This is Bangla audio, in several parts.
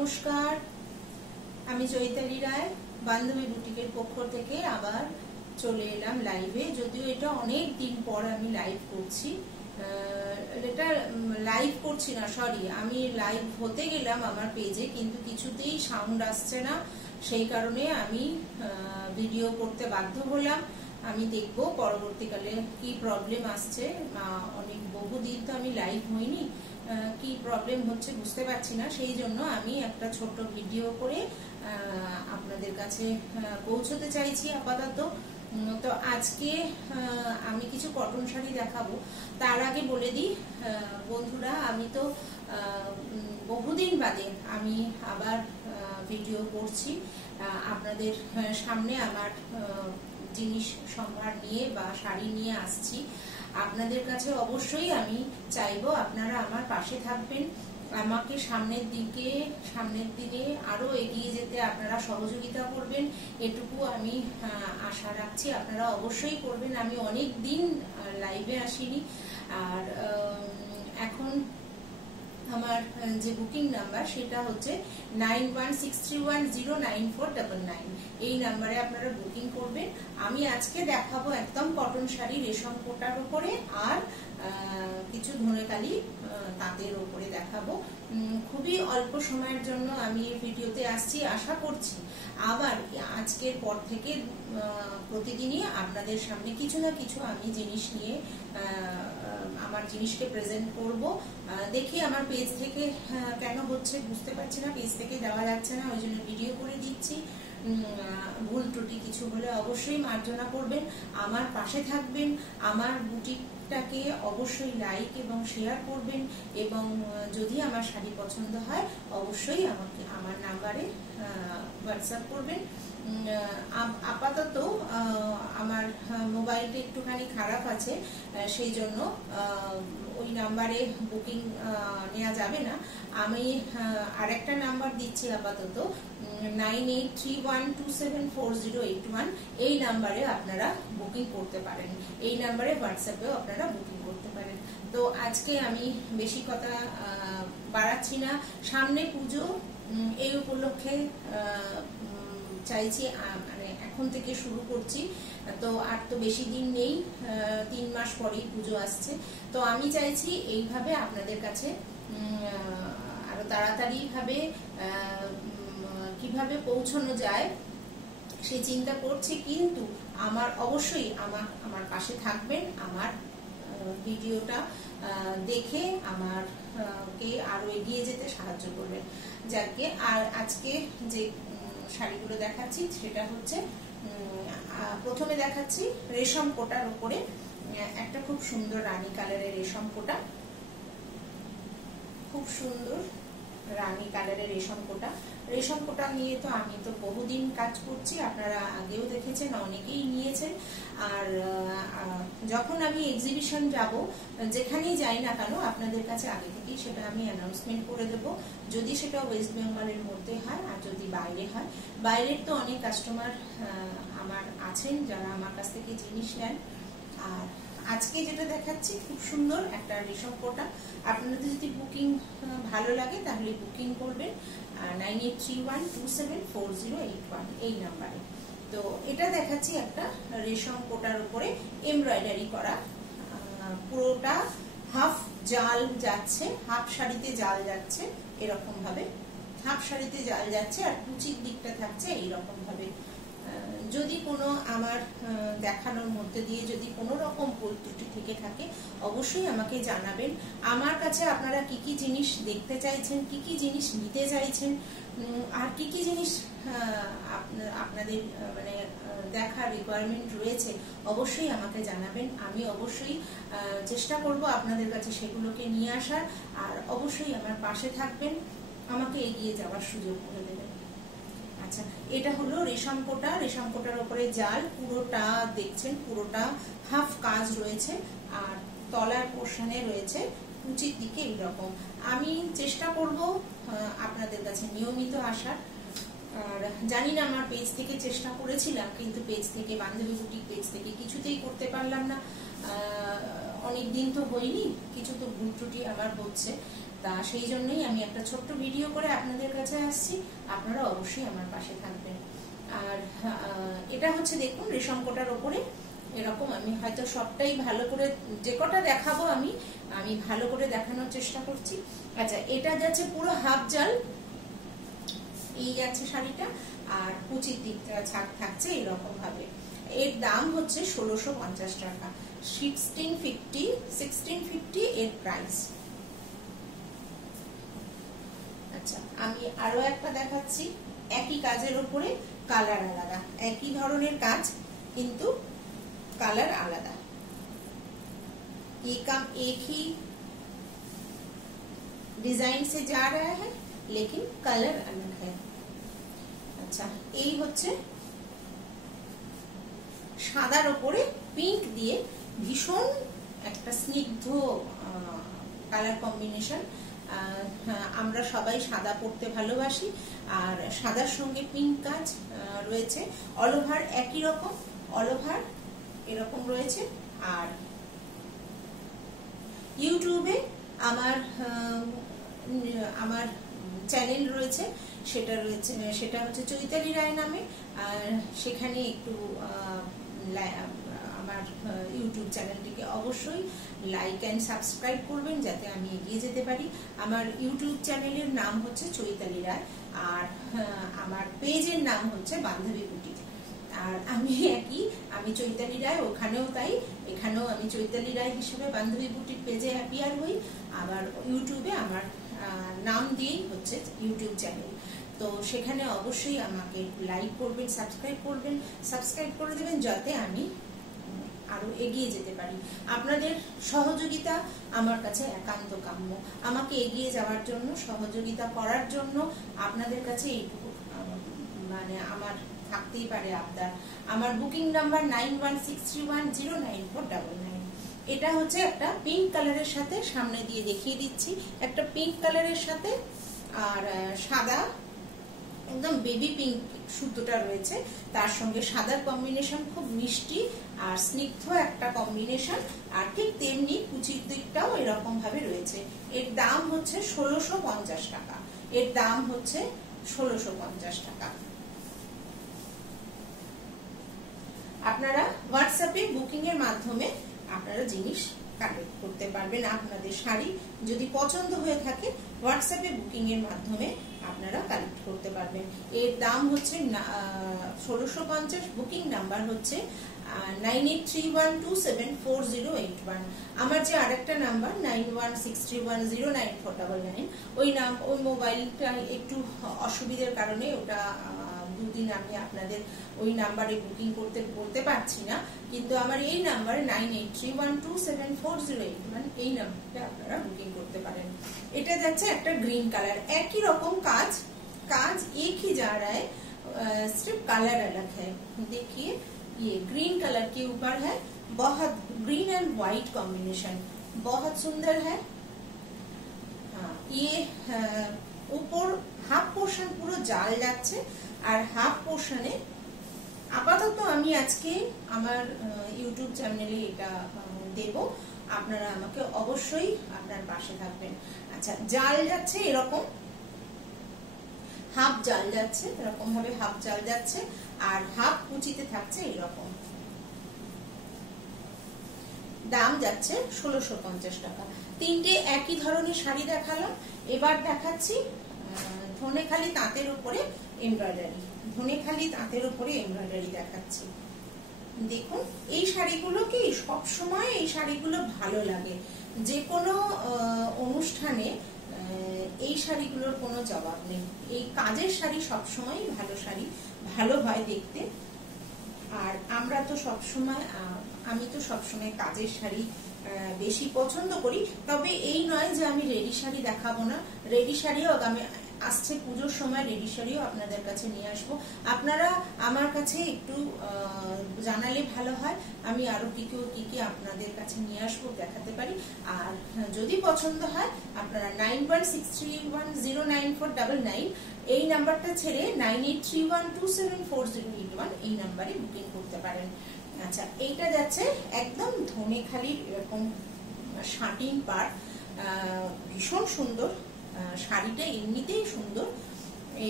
নমস্কার, আমি চৈতালি রায় বান্ধবী বুটিকের পক্ষ থেকে আবার চলে এলাম লাইভে। যদিও এটা অনেক দিন পর আমি লাইভ করছি, এটা লাইভ করছি না, সরি, আমি লাইভ হতে গেলাম আমার পেজে, কিন্তু কিছুতেই সাউন্ড আসছে না। সেই কারণে আমি ভিডিও করতে বাধ্য হলাম। আমি দেখব পরবর্তীকালে কি প্রবলেম আসছে। অনেক বহুদিন তো আমি লাইভ হইনি, কি প্রবলেম হচ্ছে বুঝতে পারছি না। সেই জন্য আমি একটা ছোট্ট ভিডিও করে আপনাদের কাছে পৌঁছতে চাইছি আপাতত। তো আজকে আমি কিছু কটন শাড়ি দেখাবো। তার আগে বলে দিই বন্ধুরা, আমি তো বহুদিন বাদে আমি আবার ভিডিও করছি আপনাদের সামনে। আমার জিনিস সম্ভার নিয়ে বা শাড়ি নিয়ে আসছি আপনাদের কাছে। অবশ্যই আমি চাইবো আপনারা আমার পাশে থাকবেন, আমাকে সামনের দিকে আরো এগিয়ে যেতে আপনারা সহযোগিতা করবেন, এটুকু আমি আশা রাখছি। আপনারা অবশ্যই করবেন। আমি অনেক দিন লাইভে আসিনি। আর এখন আমার যে বুকিং নাম্বার সেটা হচ্ছে 9163109499। এই নাম্বারে আপনারা বুকিং করবেন। আমি আজকে দেখাবো একদম কটন শাড়ি রেশম কোটার উপরে, আর কিছু ধনেকালি তাঁতের উপরে দেখাবো। খুবই অল্প সময়ের জন্য আমি এই ভিডিওতে আসছি। আশা করছি আবার আজকের পর থেকে প্রতিদিনই আপনাদের সামনে কিছু না কিছু আমি জিনিস নিয়ে আমার জিনিসকে প্রেজেন্ট করব। দেখি আমার পেজ থেকে কেন হচ্ছে বুঝতে পারছি না, পেজ থেকে দেওয়া যাচ্ছে না, ওই জন্য ভিডিও করে দিচ্ছি। ভুল ত্রুটি কিছু হলে অবশ্যই মার্জনা করবেন, আমার পাশে থাকবেন, আমার বুটিকটাকে অবশ্যই লাইক এবং শেয়ার করবেন, এবং যদি আমার শাড়ি পছন্দ হয় অবশ্যই আমাকে আমার নাম্বারে হোয়াটসঅ্যাপ করবেন। আপাতত আমার মোবাইলটা একটুখানি খারাপ আছে, সেই জন্য ওই নাম্বারে বুকিং নেওয়া যাবে না। আমি আরেকটা নাম্বার দিচ্ছি আপাতত, 9831274081। এই নাম্বারে আপনারা বুকিং করতে পারেন, এই নাম্বারে হোয়াটসঅ্যাপেও আপনারা বুকিং করতে পারেন। তো আজকে আমি বেশি কথা বাড়াচ্ছি না। সামনে পুজো, এই উপলক্ষে চাইছি, মানে এখন থেকে শুরু করছি, তো আর তো বেশি দিন নেই, 3 মাস পরেই পুজো আসছে। তো আমি চাইছি এইভাবে আপনাদের কাছে আরো তাড়াতাড়ি ভাবে কিভাবে পৌঁছানো যায় সেই চিন্তা করছি। কিন্তু আমার অবশ্যই আমার পাশে থাকবেন, আমার ভিডিওটা দেখে আমাকে আরো এগিয়ে যেতে সাহায্য করবেন। যাকে আর আজকে যে শাড়িগুলো দেখাচ্ছি সেটা হচ্ছে, প্রথমে দেখাচ্ছি রেশম কোটার উপরে একটা খুব সুন্দর রানী কালারের রেশম কোটা, খুব সুন্দর রানী কালারের রেশম কোটা। রেশম কোটা নিয়ে তো আমি তো বহুদিন কাজ করছি, আপনারা আগেও দেখেছেন, অনেকেই নিয়েছেন। আর যখন আমি এক্সিবিশন যাব, যেখানেই যাই না কেন, আপনাদের কাছে আগে থেকেই সেটা আমি অ্যানাউন্সমেন্ট করে দেব। যদি সেটা ওয়েস্ট বেঙ্গলের মধ্যে হয় আর যদি বাইরে হয়, বাইরের তো অনেক কাস্টমার আমার আছেন যারা আমার কাছ থেকে জিনিস নেন। আর আজকে যেটা দেখাচ্ছি খুব সুন্দর একটা রেশম কোটা। আপনাদের যদি বুকিং ভালো লাগে তাহলে বুকিং করবেন 9831274081 এই নাম্বারে। তো এটা দেখাচ্ছি একটা রেশম কোটার উপরে এমব্রয়ডারি করা, পুরোটা হাফ জাল যাচ্ছে, হাফ শাড়িতে জাল যাচ্ছে এরকম ভাবে, হাফ শাড়িতে জাল যাচ্ছে, আর কুচির দিকটা থাকছে এইরকম ভাবে। যদি কোনো আমার দেখানোর মধ্যে দিয়ে যদি কোনো রকম ভুল ত্রুটি থেকে থাকে অবশ্যই আমাকে জানাবেন। আমার কাছে আপনারা কি কি জিনিস দেখতে চাইছেন, কি কি জিনিস নিতে চাইছেন, আর কি কি জিনিস আপনাদের মানে দেখার রিকোয়ারমেন্ট রয়েছে অবশ্যই আমাকে জানাবেন। আমি অবশ্যই চেষ্টা করব আপনাদের কাছে সেগুলোকে নিয়ে আসার, আর অবশ্যই আমার পাশে থাকবেন, আমাকে এগিয়ে যাওয়ার সুযোগ করে দেবেন। আচ্ছা, এটা হলো রেশম কোটা। রেশম কোটার উপরে জাল, পুরোটা দেখছেন, পুরোটা হাফ কাজ রয়েছে, আর তলার পোর্শনে রয়েছে কুচির দিকে এইরকম। আমি চেষ্টা করব আপনাদের কাছে নিয়মিত আসার। আর জানি না, আমার পেজ থেকে চেষ্টা করেছিলাম, কিন্তু পেজ থেকে, বান্ধবী বুটিক পেজ থেকে কিছুতেই করতে পারলাম না। অনেক দিন তো হয়নি, কিছু তো ভুল ত্রুটি আমার হচ্ছে। তা সেই জন্যই আমি একটা ছোট্ট ভিডিও করে আপনাদের কাছে আসছি, আপনারা অবশ্যই আমার পাশে থাকবেন। আর এটা হচ্ছে দেখুন রেশম কোটার ওপরে এরকম, আমি হয়তো সবটাই ভালো করে যে কটা দেখাবো আমি ভালো করে দেখানোর চেষ্টা করছি। আচ্ছা, এটা যাচ্ছে পুরো হাফ জাল, এই যাচ্ছে শাড়িটা, আর কুচির দিকটা ছাড় থাকছে এরকম ভাবে। এর দাম হচ্ছে 1650 টাকা, 1650 এর প্রাইস। আচ্ছা, আমি আরো একটা দেখাচ্ছি, একই কাজের উপরে কালার আলাদা, একই ধরনের কাজ কিন্তু कलर आलादा, ये काम एक ही डिजाइन से जा रहा है लेकिन कलर अलग है। अच्छा, এই হচ্ছে সাদার উপরে পিঙ্ক দিয়ে ভীষণ একটা স্নিগ্ধ কালার কম্বিনেশন। আমরা সবাই সাদা পরতে ভালোবাসি, আর সাদার সঙ্গে পিঙ্ক কাজ রয়েছে। অল ওভার একই রকম, অল ওভার এরকম রয়েছে। আর ইউটিউবে আমার চ্যানেল রয়েছে, সেটা হচ্ছে চৈতালি রায় নামে। আর সেখানে একটু আমার ইউটিউব চ্যানেলটিকে অবশ্যই লাইক এন্ড সাবস্ক্রাইব করবেন যাতে আমি এগিয়ে যেতে পারি। আমার ইউটিউব চ্যানেলের নাম হচ্ছে চৈতালি রায়, আর আমার পেজের নাম হচ্ছে বান্ধবী বুটিক। আর আমি চৈতালি রায়, ওখানেও তাই, এখানেও আমি চৈতালি রায় হিসেবে বান্ধবী বুটিক পেজে অ্যাপিয়ার হই। আবার ইউটিউবে আমার নাম দিয়েই হচ্ছে ইউটিউব চ্যানেল। তো সেখানে অবশ্যই আমাকে লাইক করবেন, সাবস্ক্রাইব করে দেবেন যাতে আমি আরো এগিয়ে যেতে পারি। আপনাদের সহযোগিতা আমার কাছে একান্ত কাম্য। আমাকে এগিয়ে যাওয়ার জন্য, সহযোগিতা করার জন্য আপনাদের কাছে এইটুকু মানে আমার থাকতেই পারে আবদার। আমার বুকিং নাম্বার 9163109499। এটা হচ্ছে একটা পিঙ্ক কালারের সাথে, সামনে দিয়ে দেখিয়ে দিচ্ছি, একটা পিঙ্ক কালারের সাথে আর সাদা একদম বেবি পিঙ্ক সুতোটা রয়েছে, তার সঙ্গে সাদার কম্বিনেশন খুব মিষ্টি আর স্নিগ্ধ একটা কম্বিনেশন। আর ঠিক তেমনি কুচির দিকটাও এরকম ভাবে রয়েছে। এর দাম হচ্ছে 1650 টাকা, এর দাম হচ্ছে 1650 টাকা। আপনারা হোয়াটসঅ্যাপে বুকিং এর মাধ্যমে আপনারা জিনিস কালেক্ট করতে পারবেন। আপনাদের শাড়ি যদি পছন্দ হয়ে থাকে হোয়াটসঅ্যাপে বুকিং এর মাধ্যমে আপনারা কালেক্ট করতে পারবেন। এর দাম হচ্ছে 1650, বুকিং নাম্বার হচ্ছে 9831274081। আমার যে আরেকটা নাম্বার 9163109499, ওই মোবাইলটা একটু অসুবিধার কারণে ওটা দুদিন আমি আপনাদের ওই নাম্বারে বুকিং করতে বলতে পারছি না, কিন্তু আমার এই নাম্বারে 9831274081 এই নাম্বারে আপনারা বুকিং করতে পারেন। এটা যাচ্ছে একটা গ্রিন কালার, একই রকম কাজ एक ही जा रहा है, सिर्फ कलर अलग है। देखिए ये ग्रीन कलर के ऊपर है, बहुत ग्रीन एंड व्हाइट कॉम्बिनेशन बहुत सुंदर है। ये ऊपर हाफ पोर्शन পুরো জাল যাচ্ছে, আর হাফ পোর্শনে আপাতত আমি আজকে আমার ইউটিউব চ্যানেলে এটা দেব, আপনারা আমাকে অবশ্যই আপনার পাশে থাকবেন। আচ্ছা, জাল যাচ্ছে এরকম, হাফ জাল যাচ্ছে এরকম ভাবে, হাফ জাল যাচ্ছে আর হাফ কুচিতে থাকছে এরকম। দাম যাচ্ছে 1650 টাকা। তিনটে একই ধরনের শাড়ি দেখালাম, এবার দেখাচ্ছি ধনেখালি তাঁতের উপরে এমব্রয়ডারি। ধনেখালি তাঁতের উপরে এমব্রয়ডারি দেখাচ্ছি। দেখুন এই শাড়িগুলো কি সবসময় এই শাড়িগুলো ভালো লাগে, যে কোনো অনুষ্ঠানে এই শাড়িগুলোর কোনো জবাব নেই। এই কাজের শাড়ি সবসময় ভালো শাড়ি, ভালো হয় দেখতে। আর আমরা তো সবসময়, আমি তো সবসময় কাজের শাড়ি বেশি পছন্দ করি। তবে এই নয় যে আমি রেডি শাড়ি দেখাবো না, রেডি শাড়িও আগামী আসছে পুজোর সময়, রেডি শাড়িও আপনাদের কাছে নিয়ে আসবো। আপনারা আমার কাছে একটু জানালে ভালো হয়, আমি আরো কি কি আপনাদের কাছে নিয়ে আসবো, দেখাতে পারি। আর যদি পছন্দ হয় আপনারা 9163109499 এই নাম্বারটা ছেড়ে 9831274081 এই নাম্বারে বুকিং করতে পারেন। আচ্ছা, এইটা যাচ্ছে একদম ধনেখালির এরকম শাটিন পাড়, ভীষণ সুন্দর, শাড়িটা এমনিতেই সুন্দর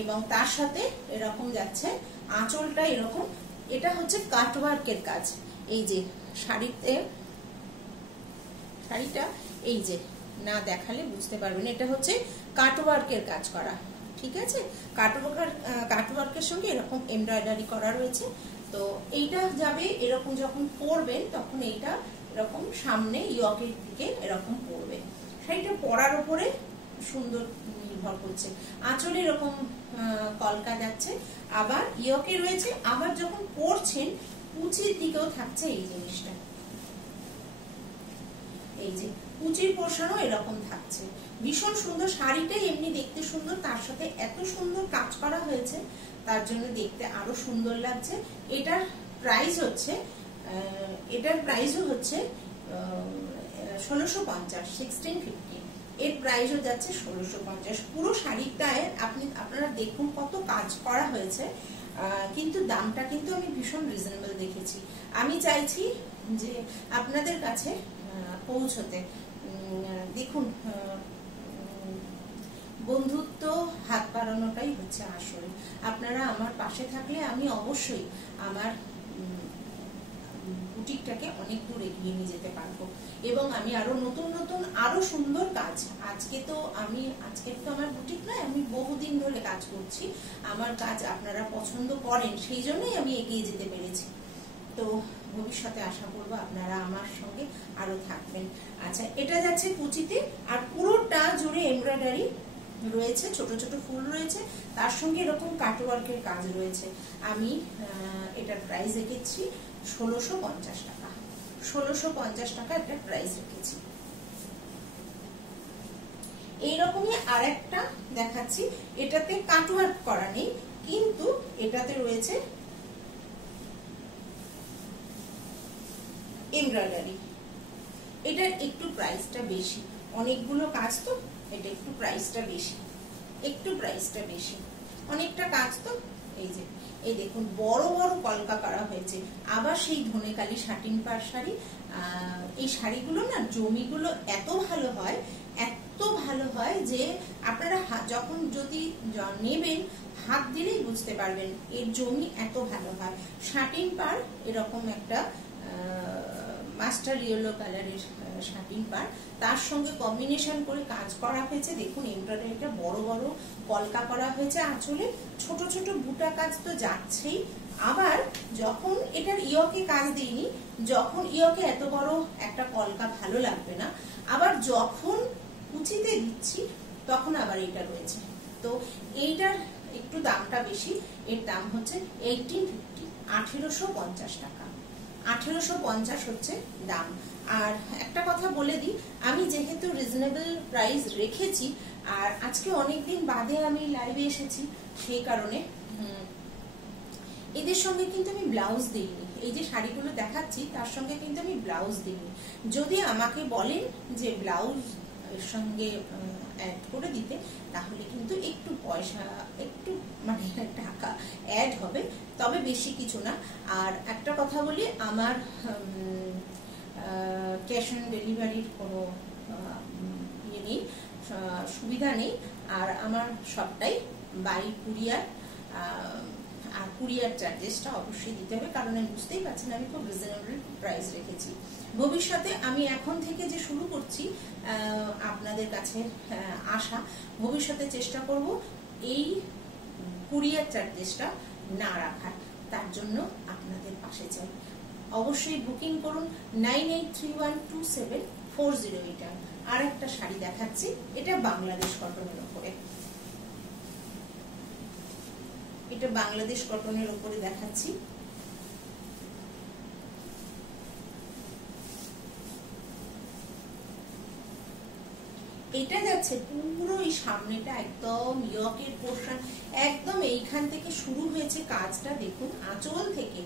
এবং তার সাথে এরকম যাচ্ছে আঁচলটা এরকম। এটা হচ্ছে কাটওয়ার্কের কাজ। এই যে শাড়িটা এই যে না দেখালে বুঝতে পারবেন, এটা হচ্ছে কাটওয়ার্কের কাজ করা, ঠিক আছে। কাটওয়ার্কের সঙ্গে এরকম এমব্রয়ডারি করা রয়েছে। তো এইটা যাবে এরকম, যখন পরবেন তখন এইটা এরকম সামনে ইয়কের দিকে এরকম পরবে। শাড়িটা পরার উপরে সুন্দর নির্ভর করছে। আঁচলে এরকম কলকা যাচ্ছে, আবার ইয়কে রয়েছে, আবার যখন পরছেন কুচির দিকেও থাকছে এই জিনিসটা। এই যে কুচির পোর্শনও এরকম থাকছে, ভীষণ সুন্দর। শাড়িটাই এমনি দেখতে সুন্দর, তার সাথে এত সুন্দর কাজ করা হয়েছে, তার জন্য দেখতে আরো সুন্দর লাগছে। এটার প্রাইসও হচ্ছে 1650, 1650। এর প্রাইসও যাচ্ছে 1650। পুরো শাড়িটায় আপনারা দেখুন কত কাজ করা হয়েছে, কিন্তু দামটা কিন্তু আমি ভীষণ রিজনেবল দেখেছি। আমি চাইছি যে আপনাদের কাছে পৌঁছতে। দেখুন, বন্ধুত্ব হাত বাড়ানোটাই হচ্ছে আসল। আপনারা আমার পাশে থাকলে আমি অবশ্যই আমার বুটিকটাকে অনেক দূর এগিয়ে নিয়ে যেতে পারবো এবং আমি আরো নতুন নতুন আরো সুন্দর কাজ। আজকে তো আমার বুটিক নয়, আমি বহুদিন ধরে কাজ করছি। আমার কাজ আপনারা পছন্দ করেন, সেই জন্যই আমি এগিয়ে যেতে পেরেছি। তো ভবিষ্যতে আশা করবো আপনারা আমার সঙ্গে আরো থাকবেন। আচ্ছা, এটা যাচ্ছে কুচিতে, আর পুরোটা জুড়ে এমব্রয়ডারি রয়েছে, ছোট ছোট ফুল রয়েছে, তার সঙ্গে এরকম কাটওয়ার্কের কাজ রয়েছে। আমি এটার প্রাইস রেখেছি 1650 টাকা। 1650 টাকা একটা প্রাইস রেখেছি। এইরকমই আর একটা দেখাচ্ছি, এটাতে কাটওয়ার্ক করা নেই, কিন্তু এটাতে রয়েছে এমব্রয়ডারি। এটার একটু প্রাইসটা বেশি, অনেকগুলো কাজ তো, এটা একটু প্রাইসটা বেশি, অনেকটা কাজ তো। এই দেখুন বড় বড় কলকা করা হয়েছে, আবার সেই ধনেকালি শাটিন পাড় শাড়ি। এই শাড়িগুলো না জমিগুলো এত ভালো হয় যে আপনারা যখন যদি নেবেন হাত দিলেই বুঝতে পারবেন এর জমি এত ভালো হয়। শাটিন পাড় এরকম একটা মাস্টার ইয়েলো কালারের শাটিন পাড়, তার সঙ্গে কম্বিনেশন করে কাজ করা হয়েছে। দেখুন এমব্রয়ডারিটা বড় বড় কলকা করা হয়েছে, আঁচলে ছোট ছোট বুটা কাজ তো যাচ্ছেই। আবার যখন এটার ইয়কে কাজ দিইনি, যখন ইয়কে এত বড় একটা কলকা ভালো লাগবে না, আবার যখন কুচিতে দিচ্ছি তখন আবার এটা রয়েছে। তো এইটার একটু দামটা বেশি, এর দাম হচ্ছে 1850, 1850 টাকা। 1850 হচ্ছে দাম। আর একটা কথা বলে দিই, আমি যেহেতু রিজনেবল প্রাইস রেখেছি আর আজকে অনেকদিন বাদে আমি লাইভে এসেছি, সেই কারণে এদের সঙ্গে কিন্তু আমি ব্লাউজ দিইনি। এই যে শাড়িগুলো দেখাচ্ছি তার সঙ্গে কিন্তু আমি ব্লাউজ দিইনি। যদি আমাকে বলেন যে ব্লাউজ এর সঙ্গে অ্যাড করে দিতে, তাহলে কিন্তু একটু পয়সা, একটু মানে টাকা অ্যাড হবে, তবে বেশি কিছু না। আর একটা কথা বলি, আমার ক্যাশ অন ডেলিভারির কোনো ইয়ে নেই, সুবিধা নেই। আর আমার সবটাই বাই কুরিয়ার, আর কুরিয়ার চার্জেসটা অবশ্যই দিতে হবে, কারণ আমি বুঝতেই পারছি না, আমি খুব রিজনেবল প্রাইস রেখেছি। ভবিষ্যতে আমি এখন থেকে যে শুরু করছি আপনাদের কাছে আসা, ভবিষ্যতে চেষ্টা করব এই কুরিয়ার চার্জেসটা না রাখার। তার জন্য আপনাদের পাশে চাই, অবশ্যই বুকিং করুন 9831274081। আর একটা শাড়ি দেখাচ্ছি, এটা বাংলাদেশ কটনের উপরে, এটা বাংলাদেশ কটনের উপরে দেখাচ্ছি। এটা যাচ্ছে পুরো এই সামনেটা একদম ইয়কের পোর্শন, একদম এইখান থেকে শুরু হয়েছে কাজটা। দেখুন আঁচল থেকে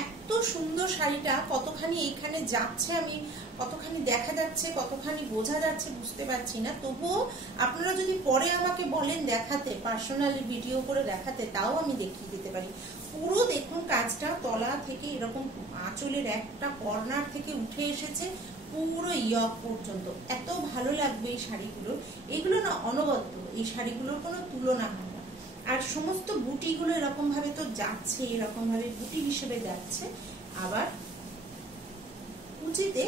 এত সুন্দর শাড়িটা কতখানি এইখানে যাচ্ছে, আমি কতখানি দেখা যাচ্ছে, কতখানি বোঝা যাচ্ছে বুঝতে পারছি না। তবুও আপনারা যদি পরে আমাকে বলেন দেখাতে, পার্সোনালি ভিডিও করে দেখাতে, তাও আমি দেখিয়ে দিতে পারি। পুরো দেখুন কাজটা তলা থেকে এরকম আঁচলের একটা কর্নার থেকে উঠে এসেছে, পুরো ইয়ক পর্যন্ত। এত ভালো লাগবে এই শাড়িগুলো, এগুলো না অনবদ্য, এই শাড়িগুলোর কোনো তুলনা হয় না। আর সমস্ত বুটিগুলো এরকম ভাবে তো যাচ্ছে, এরকম ভাবে বুটি হিসেবে যাচ্ছে। আবার কুচিতে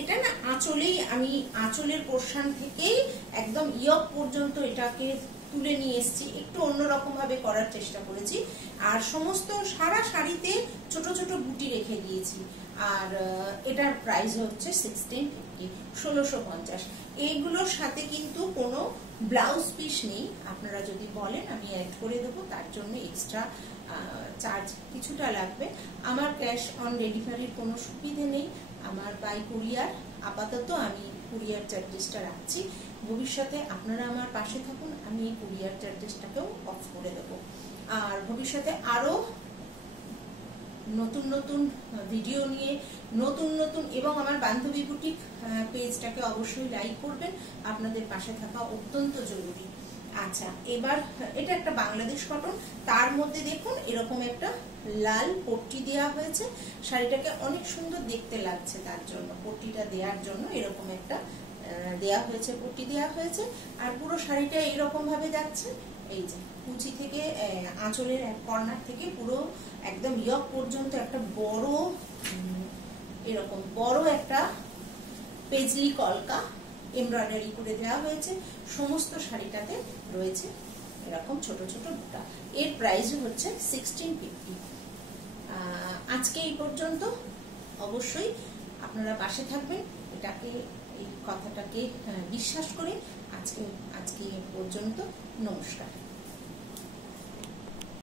এটা না আঁচলেই, আমি আঁচলের পোর্শন থেকেই একদম ইয়ক পর্যন্ত এটাকে তুলে নিয়ে এসেছি, একটু অন্যরকম ভাবে করার চেষ্টা করেছি। আর সমস্ত সারা শাড়িতে ছোট ছোট বুটি রেখে দিয়েছি। আর এটার প্রাইস হচ্ছে 1650। এইগুলোর সাথে কিন্তু কোনো ব্লাউজ পিস নেই। আপনারা যদি বলেন আমি অ্যাড করে দেবো, তার জন্য এক্সট্রা চার্জ কিছুটা লাগবে। আমার ক্যাশ অন ডেলিভারির কোনো সুবিধে নেই, আমার বাই কুরিয়ার। আপাতত আমি কুরিয়ার চার্জেসটা রাখছি, ভবিষ্যতে আপনারা আমার পাশে থাকুন, আমি এই কুরিয়ার চার্জেসটাকেও অফ করে দেবো। আর ভবিষ্যতে আরো নতুন নতুন ভিডিও নিয়ে, নতুন নতুন, এবং আমার বান্ধবী বুটিক পেজটাকে অবশ্যই লাইক করবেন, আপনাদের পাশে থাকা অত্যন্ত জরুরি। আচ্ছা, এবার এটা একটা বাংলাদেশ কটন, তার মধ্যে দেখুন এরকম একটা লাল পট্টি দেওয়া হয়েছে, শাড়িটাকে অনেক সুন্দর দেখতে লাগছে, তার জন্য পট্টিটা দেওয়ার জন্য এরকম একটা দেয়া হয়েছে, পট্টি দেওয়া হয়েছে। আর পুরো শাড়িটা এইরকম ভাবে যাচ্ছে, এই যে কুচি থেকে আঁচলের এক কর্নার থেকে পুরো একদম ইয়ক পর্যন্ত একটা বড় এরকম বড় একটা পেজলি কলকা এমব্রয়ডারি করে দেওয়া হয়েছে। সমস্ত শাড়িটাতে রয়েছে এরকম ছোট ছোট বুটা। এর প্রাইস হচ্ছে 1650। আজকে এই পর্যন্ত, অবশ্যই আপনারা পাশে থাকবেন, এটাকে, এই কথাটাকে বিশ্বাস করে আজকে পর্যন্ত। নমস্কার।